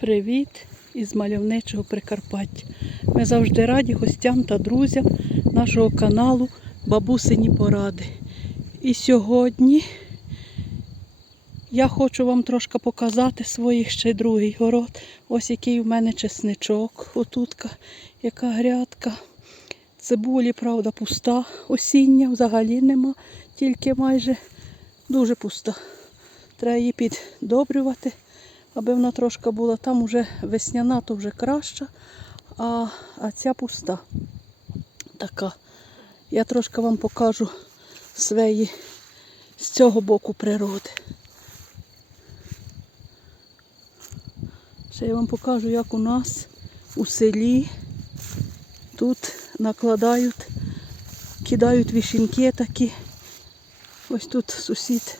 Привіт із мальовничого Прикарпаття. Ми завжди раді гостям та друзям нашого каналу Бабусині Поради. І сьогодні я хочу вам трошки показати свій ще другий город. Ось який у мене чесничок, отутка, яка грядка. Цибулі, правда, пуста. Осіння взагалі нема, тільки майже дуже пуста. Треба її піддобрювати, аби вона трошки була. Там уже весняна, то вже краща, а, а ця пуста. Така. Я трошки вам покажу свої з цього боку природи. Ще я вам покажу, як у нас у селі тут накладають, кидають вішінки такі. Ось тут сусід.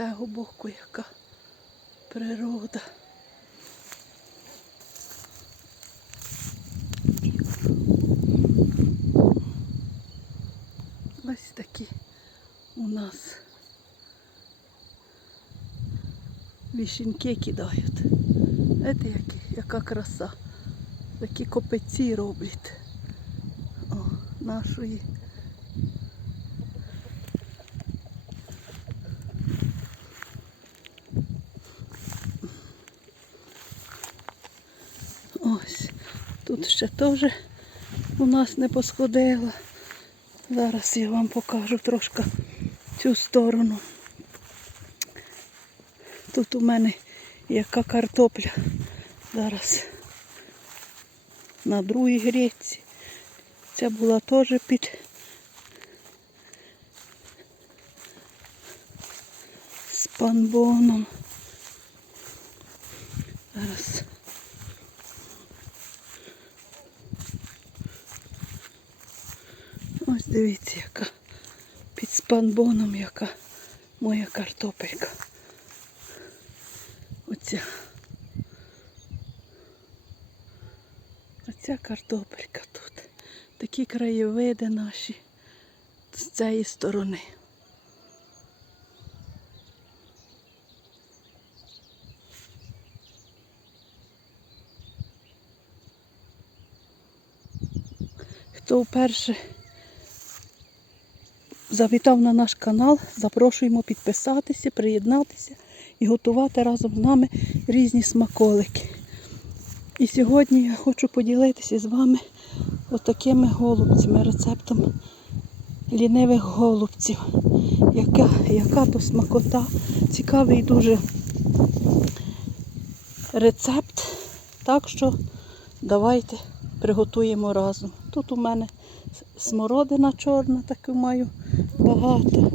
Цього боку яка природа. Ось такі у нас вішеньки кидають. Знаєте, які, яка краса. Такі копиці роблять. О, нашої. Ось. Тут ще теж у нас не посходило. Зараз я вам покажу трошки цю сторону. Тут у мене яка картопля. Зараз на другій гречці. Ця була теж під панбоном. Зараз. Ось дивіться, яка під спанбоном, яка моя картопелька. Оця. Оця картопелька тут. Такі краєвиди наші з цієї сторони. Хто вперше завітав на наш канал, запрошуємо підписатися, приєднатися і готувати разом з нами різні смаколики. І сьогодні я хочу поділитися з вами отакими голубцями, рецептом лінивих голубців. Яка, яка то смакота, цікавий дуже рецепт. Так що давайте приготуємо разом. Тут у мене смородина чорна, таку маю багато.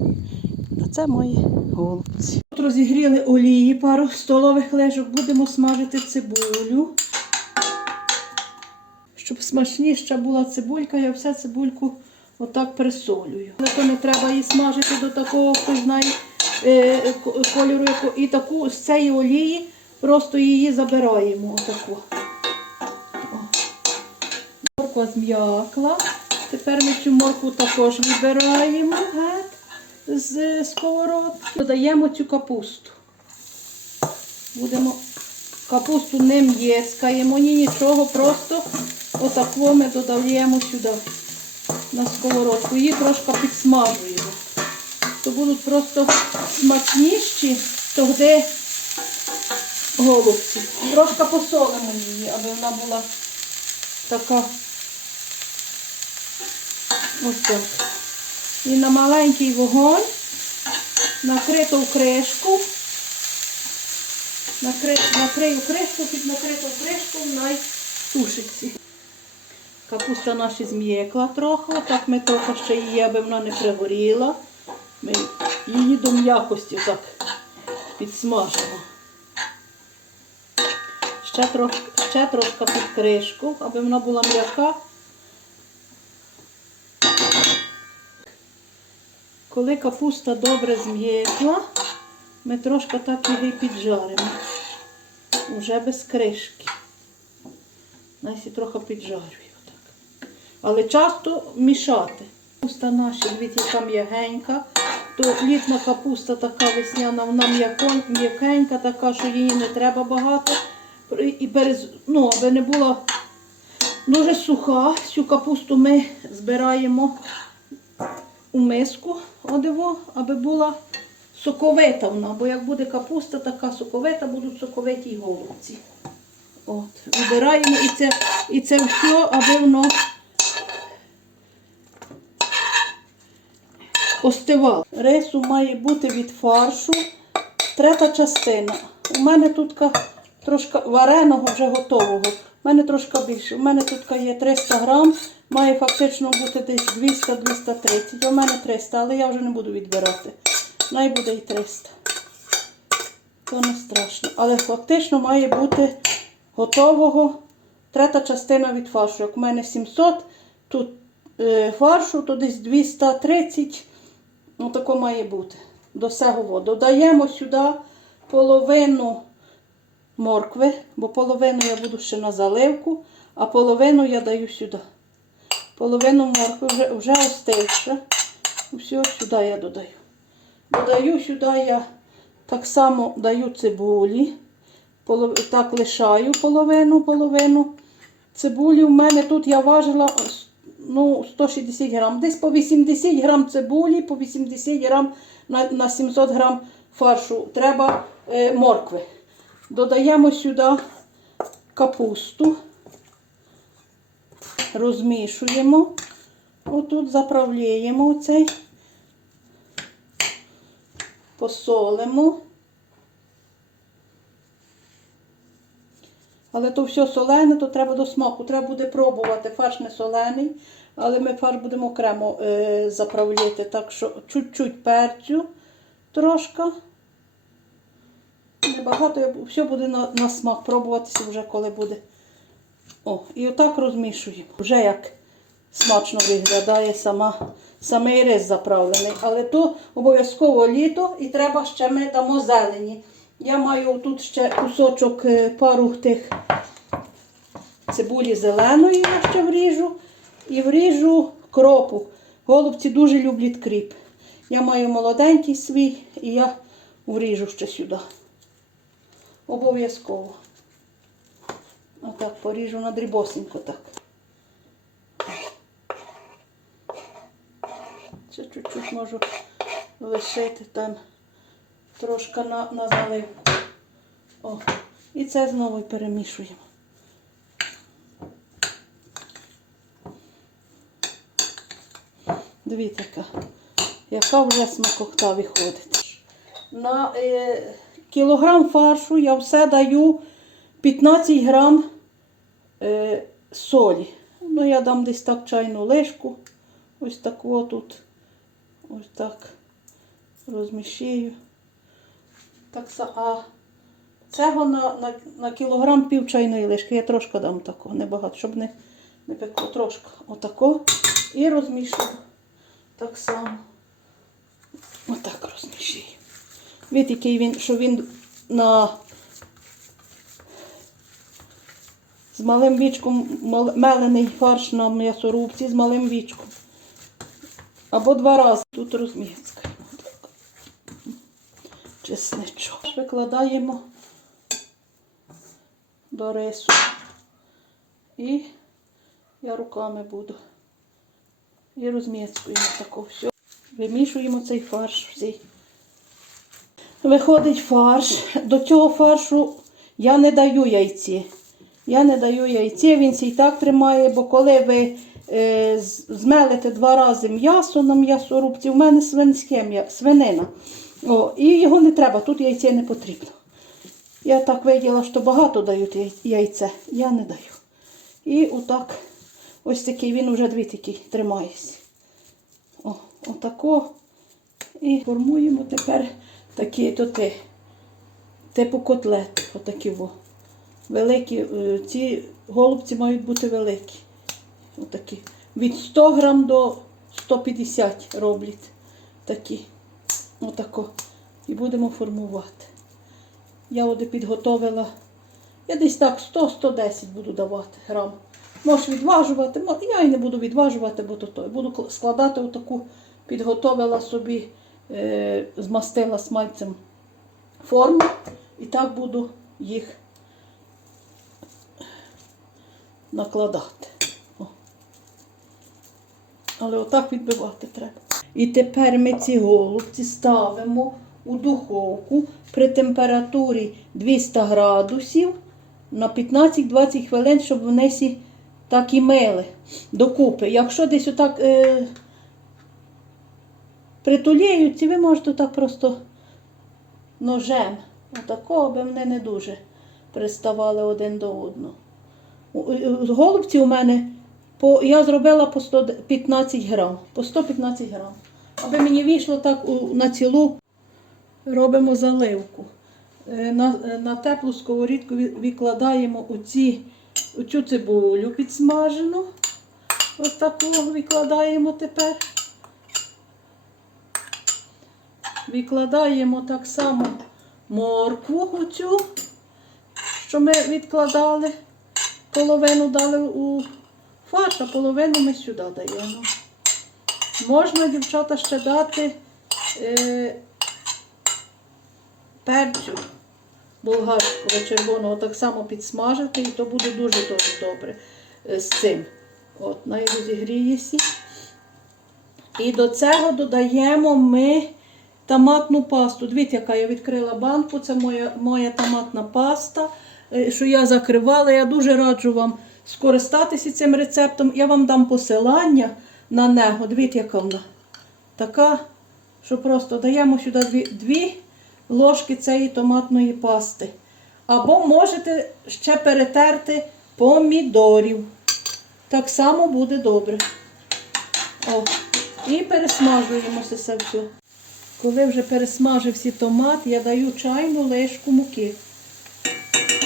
А це мої голубці. Тут розігріли олії, пару столових ложок. Будемо смажити цибулю. Щоб смачніша була цибулька, я все цибульку отак присолюю. То не треба її смажити до такого, хто знає е, кольору. І таку з цієї олії просто її забираємо. Отаку. Морква зм'якла. Тепер ми цю моркву також вибираємо з сковородки. Додаємо цю капусту. Будемо капусту не м'єскаємо, ні нічого, просто отако ми додаємо сюди на сковородку. Її трошки підсмажуємо. То будуть просто смачніші, тоді голубці. Трошки посолимо її, аби вона була така ось. І на маленький вогонь накрито в кришку. Накри... Накрию кришку, під накриту кришку най тушиться. Капуста наша зм'єкла трохи, так ми трохи ще її, аби вона не пригоріла. Ми її до м'якості так підсмажимо. Ще трошки, ще трошки під кришку, аби вона була м'яка. Коли капуста добре зм'якла, ми трошки так її піджаримо. Уже без кришки. Навіть трохи піджарюю. Так. Але часто мішати. Капуста наша, дивіться, яка м'ягенька. То літна капуста така весняна, вона м'якенька, така, що її не треба багато. І перез, ну, аби не була дуже суха, цю капусту ми збираємо у миску, одиво, аби була соковита вона. Бо як буде капуста така соковита, будуть соковиті й голубці. От, вибираємо і це, і це все, аби воно остивало. Рису має бути від фаршу. Третя частина. У мене тут трошки вареного вже готового. У мене трошки більше. У мене тут є 300 грам, має фактично бути десь 200-230. У мене 300, але я вже не буду відбирати. Най буде і 300. То не страшно. Але фактично має бути готового третя частина від фаршу. Як у мене 700, тут е, фаршу, то десь 230. Ну, тако має бути. До всього. Додаємо сюди половину моркви, бо половину я буду ще на заливку, а половину я даю сюди. Половину моркви вже, вже остивша. Все сюди я додаю. Додаю сюди я так само даю цибулі. Так лишаю половину, половину. Цибулі в мене тут я важила ну, 160 грам. Десь по 80 грам цибулі, по 80 грам на, на 700 грам фаршу. Треба е, моркви. Додаємо сюди капусту. Розмішуємо. Отут заправляємо оцей. Посолимо. Але то все солене, то треба до смаку. Треба буде пробувати. Фарш не солений, але ми фарш будемо окремо е, заправляти. Так що чуть-чуть перцю трошки. Небагато, все буде на, на смак пробуватися вже коли буде. О, і отак розмішуємо. Вже як смачно виглядає сама, самий рис заправлений. Але то обов'язково літо і треба ще ми дамо зелені. Я маю тут ще кусочок е, пару тих цибулі зеленої, я ще вріжу. І вріжу кропу. Голубці дуже люблять кріп. Я маю молоденький свій і я вріжу ще сюди. Обов'язково. Отак поріжу на дрібосенько так. Ще чуть-чуть можу лишити там трошки на, на заливку. О, і це знову перемішуємо. Дивіться, яка, вже смакота виходить. На е, кілограм фаршу я все даю 15 грам е, солі. Ну, я дам десь так чайну лишку. Ось таку тут. Ось так розміщую. Так, а цього на, на, на кілограм пів чайної лишки. Я трошки дам такого, небагато, щоб не, не пекло. Трошки. Отако. І розмішую. Так само. Отак розмішую. Від який він, що він на з малим вічком мелений фарш на м'ясорубці з малим вічком. Або два рази. Тут розміскаємо. Чесничок. Викладаємо до рису. І я руками буду. І розміскуємо тако все. Вимішуємо цей фарш всій. Виходить фарш. До цього фаршу я не даю яйці. Я не даю яйці, він і так тримає, бо коли ви е, змелите два рази м'ясо на м'ясорубці, в мене свинське свинина. О, і його не треба, тут яйце не потрібно. Я так виділа, що багато дають яй- яйце, я не даю. І отак, ось такий, він вже дві такі тримається. О, отако. І формуємо тепер такі тоти, типу котлет. Отакі во. Великі, е, ці голубці мають бути великі. Отакі. Від 100 грам до 150 роблять такі. Отако. І будемо формувати. Я от підготовила Я десь так 100-110 буду давати грам. Можеш відважувати, я і не буду відважувати, бо то той. Буду складати отаку, підготовила собі, е, змастила смальцем форму. І так буду їх накладати. О. Але отак відбивати треба. І тепер ми ці голубці ставимо у духовку при температурі 200 градусів на 15-20 хвилин, щоб вони так і мили докупи. Якщо десь отак е, притуліються, ви можете так просто ножем. Отакого, аби вони не дуже приставали один до одного. Голубці у мене по, я зробила по 115 грам. По 115 грам. Аби мені вийшло так на цілу, робимо заливку. Е, На, е, на теплу сковорідку викладаємо оці, оцю цибулю підсмажену. Ось таку викладаємо тепер. Викладаємо так само моркву оцю, що ми відкладали. Половину дали у фарш, а половину ми сюди даємо. Можна, дівчата, ще дати е, перцю болгарського червоного, так само підсмажити, і то буде дуже дуже добре е, з цим. От, най розігріється. І до цього додаємо ми томатну пасту. Дивіться, яка я відкрила банку. Це моя, моя томатна паста, е, що я закривала. Я дуже раджу вам скористатися цим рецептом. Я вам дам посилання на нього. Дивіться, яка вона. Така, що просто даємо сюди дві, дві ложки цієї томатної пасти. Або можете ще перетерти помідорів. Так само буде добре. О, і пересмажуємо все. все. Коли вже пересмажився томат, я даю чайну лишку муки.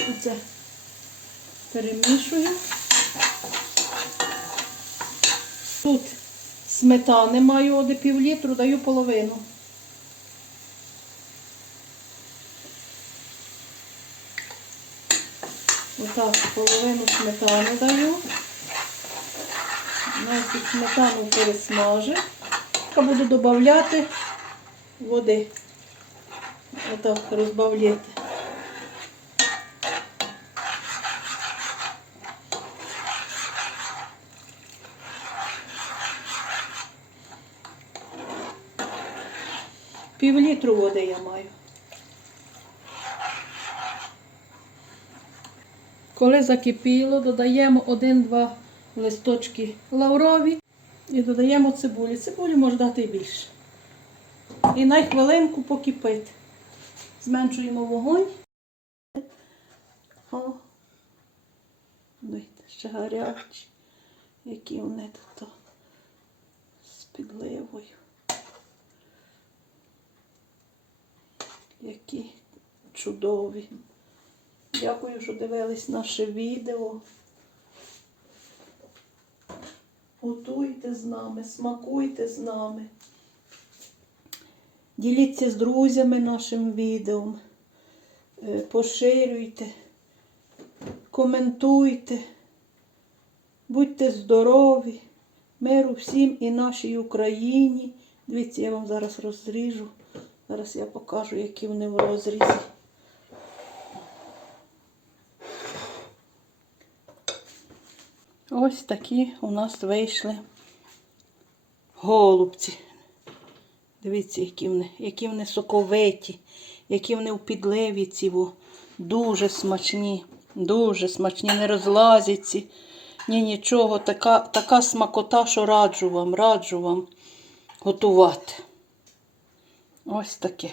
Оце перемішую. Тут сметани маю оде пів літру, даю половину. Отак, половину сметани даю. Навіть сметану пересмажу. Буду додати води. Отак розбавляти. Пів літру води я маю. Коли закипіло, додаємо 1-2 листочки лаврові і додаємо цибулі. Цибулі можна дати більше. І на хвилинку покипить. Зменшуємо вогонь. О, дивіться, ще гарячі, які вони тут з підливою. Які чудові. Дякую, що дивились наше відео. Готуйте з нами, смакуйте з нами. Діліться з друзями нашим відео. Е, Поширюйте, коментуйте. Будьте здорові, миру всім і нашій Україні. Дивіться, я вам зараз розріжу. Зараз я покажу, які вони в розрізі. Ось такі у нас вийшли голубці. Дивіться, які вони, які вони соковиті, які вони у підливі ці. Дуже смачні, дуже смачні, не розлазяться. Ні, нічого, така, така смакота, що раджу вам, раджу вам готувати. Ось таке.